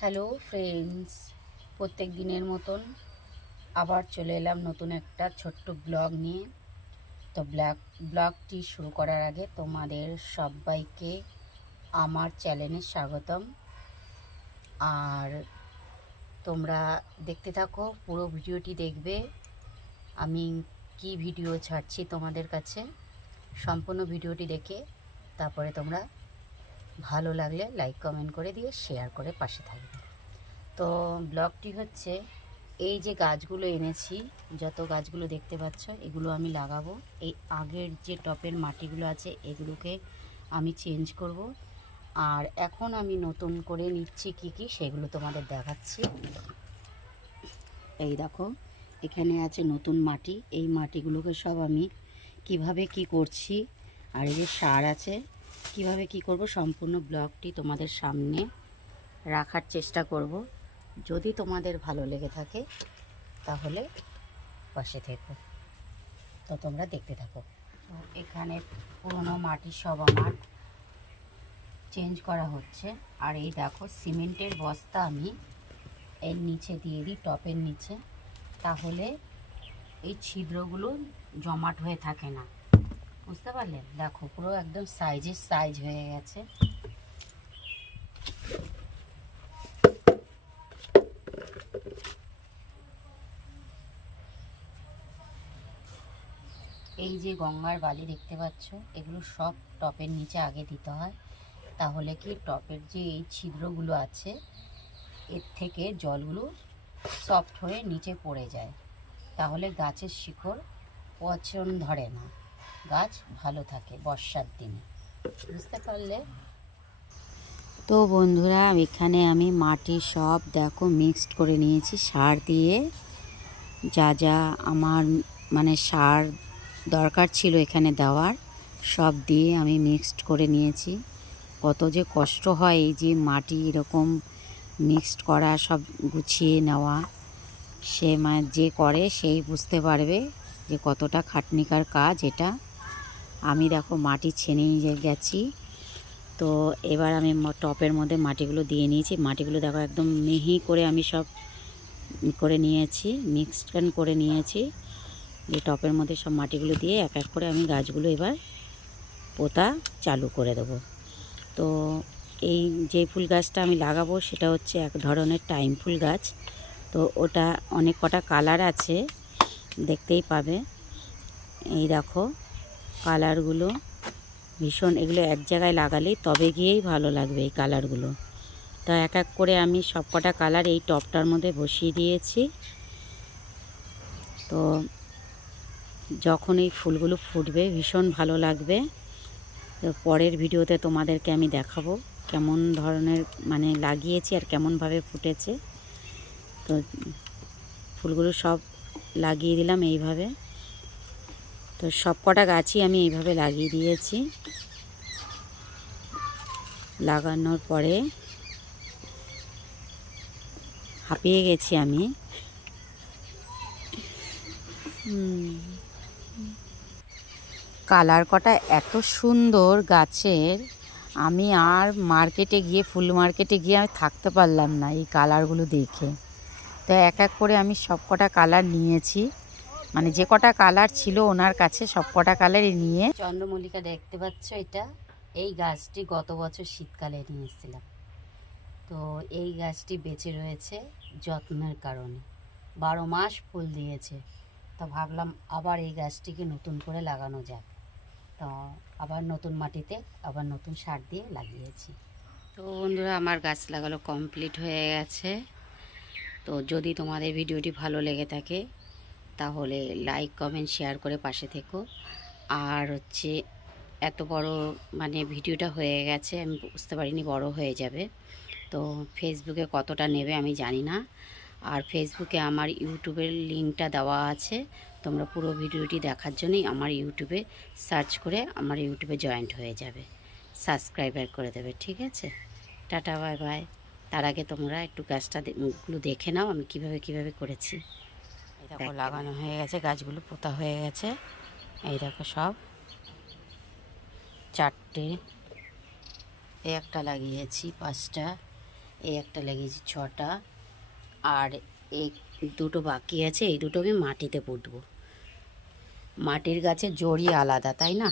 Hello friends, প্রত্যেক দিনের মতন আবার চলে এলাম নতুন একটা ছোট্ট ব্লগ নিয়ে। তো ব্লগটি শুরু করার আগে তোমাদের সবাইকে আমার চ্যানেলে স্বাগতম। আর তোমরা দেখতে থাকো, পুরো ভিডিওটি দেখবে। আমি কি ভিডিও ছাড়ছি তোমাদের কাছে, সম্পূর্ণ ভিডিওটি দেখে তারপরে তোমরা ভালো লাগলে লাইক কমেন্ট করে দিয়ে শেয়ার করে পাশে থাকবে। তো ব্লগটি হচ্ছে, এই যে গাছগুলো এনেছি, যত গাছগুলো দেখতে পাচ্ছ এগুলো আমি লাগাবো। এই আগের যে টপের মাটিগুলো আছে এগুলোকে আমি চেঞ্জ করব। আর এখন আমি নতুন করে নিচ্ছি কি কি সেগুলো তোমাদের দেখাচ্ছি। এই দেখো, এখানে আছে নতুন মাটি। এই মাটিগুলোকে সব আমি কিভাবে কি করছি, আর এই যে সার আছে, কিভাবে কি করব সম্পূর্ণ ব্লগটি তোমাদের সামনে রাখার চেষ্টা করব। যদি তোমাদের ভালো লেগে থাকে তাহলে পাশে থেকো। তো তোমরা দেখতে থাকো। তো এখানে পুরনো মাটি সব আমার চেঞ্জ করা হচ্ছে। আর এই দেখো, সিমেন্টের বস্তা আমি এর নিচে দিয়ে দিই, টপের নিচে, তাহলে এই ছিদ্রগুলো জমাট হয়ে থাকে না। বুঝতে পারলে? দেখো পুরো একদম সাইজ হয়ে গেছে। এই যে গঙ্গার বালি দেখতে পাচ্ছ, এগুলো সব টপের নিচে আগে দিতে হয়। তাহলে কি টপের যে এই ছিদ্রগুলো আছে এর থেকে জলগুলো সফট হয়ে নিচে পড়ে যায়, তাহলে গাছের শিকড় পচন ধরে না, গাছ ভালো থাকে বর্ষার দিনে। বুঝতে পারলে? তো বন্ধুরা, এখানে আমি মাটি সব দেখো মিক্সড করে নিয়েছি সার দিয়ে। যা যা আমার মানে সার দরকার ছিল এখানে দেওয়ার, সব দিয়ে আমি মিক্সড করে নিয়েছি। কত যে কষ্ট হয় এই যে মাটি এরকম মিক্সড করা, সব গুছিয়ে নেওয়া। সে মানে যে করে সেই বুঝতে পারবে যে কতটা খাটনিকার কাজ এটা। আমি দেখো মাটি ছেনে নিয়ে গেছি। তো এবার আমি টপের মধ্যে মাটিগুলো দিয়ে নিয়েছি। মাটিগুলো দেখো একদম মিহি করে আমি সব করে নিয়েছি, মিক্সড করে নিয়েছি। যে টপের মধ্যে সব মাটিগুলো দিয়ে এক এক করে আমি গাছগুলো এবার পোতা চালু করে দেবো। তো এই যে ফুল গাছটা আমি লাগাবো সেটা হচ্ছে এক ধরনের টাইম ফুল গাছ। তো ওটা অনেক কটা কালার আছে, দেখতেই পাবে। এই দেখো কালারগুলো ভীষণ, এগুলো এক জায়গায় লাগালেই তবে গিয়েই ভালো লাগবে এই কালারগুলো। তো এক এক করে আমি সব কটা কালার এই টবটার মধ্যে বসিয়ে দিয়েছি। তো যখন এই ফুলগুলো ফুটবে ভীষণ ভালো লাগবে। তো পরের ভিডিওতে তোমাদেরকে আমি দেখাবো কেমন ধরনের মানে লাগিয়েছি আর কেমনভাবে ফুটেছে। তো ফুলগুলো সব লাগিয়ে দিলাম এইভাবে। তো সব কটা গাছই আমি এইভাবে লাগিয়ে দিয়েছি। লাগানোর পরে হাঁপিয়ে গেছি আমি। কালার কটা এত সুন্দর গাছের, আমি আর মার্কেটে গিয়ে, ফুল মার্কেটে গিয়ে আমি থাকতে পারলাম না এই কালারগুলো দেখে। তো এক এক করে আমি সব কটা কালার নিয়েছি, মানে যে কটা কালার ছিল ওনার কাছে সব কটা কালারই নিয়ে। চন্দ্রমল্লিকা দেখতে পাচ্ছ, এটা এই গাছটি গত বছর শীতকালে নিয়ে এসেছিলাম। তো এই গাছটি বেঁচে রয়েছে যত্নের কারণে, 12 মাস ফুল দিয়েছে। তো ভাবলাম আবার এই গাছটিকে নতুন করে লাগানো যাক। তো আবার নতুন মাটিতে আবার নতুন সার দিয়ে লাগিয়েছি। তো বন্ধুরা, আমার গাছ লাগানো কমপ্লিট হয়ে গেছে। তো যদি তোমাদের ভিডিওটি ভালো লেগে থাকে তাহলে লাইক কমেন্ট শেয়ার করে পাশে থেকো। আর হচ্ছে, এত বড় মানে ভিডিওটা হয়ে গেছে, আমি বুঝতে পারিনি বড় হয়ে যাবে। তো ফেসবুকে কতটা নেবে আমি জানি না। আর ফেসবুকে আমার ইউটিউবের লিঙ্কটা দেওয়া আছে, তোমরা পুরো ভিডিওটি দেখার জন্যই আমার ইউটিউবে সার্চ করে আমার ইউটিউবে জয়েন্ট হয়ে যাবে, সাবস্ক্রাইবার করে দেবে। ঠিক আছে, টাটা, বাই বাই। তার আগে তোমরা একটু গাছগুলো দেখে নাও আমি কিভাবে করেছি। এই দেখো লাগানো হয়ে গেছে, গাছগুলো পোতা হয়ে গেছে। এই দেখো সব 4টে, এই একটা লাগিয়েছি 5টা, এই একটা লেগেছে 6টা, আর এই দুটো বাকি আছে, এই দুটো আমি মাটিতে পুঁতবো। মাটির গাছের জড়ই আলাদা, তাই না?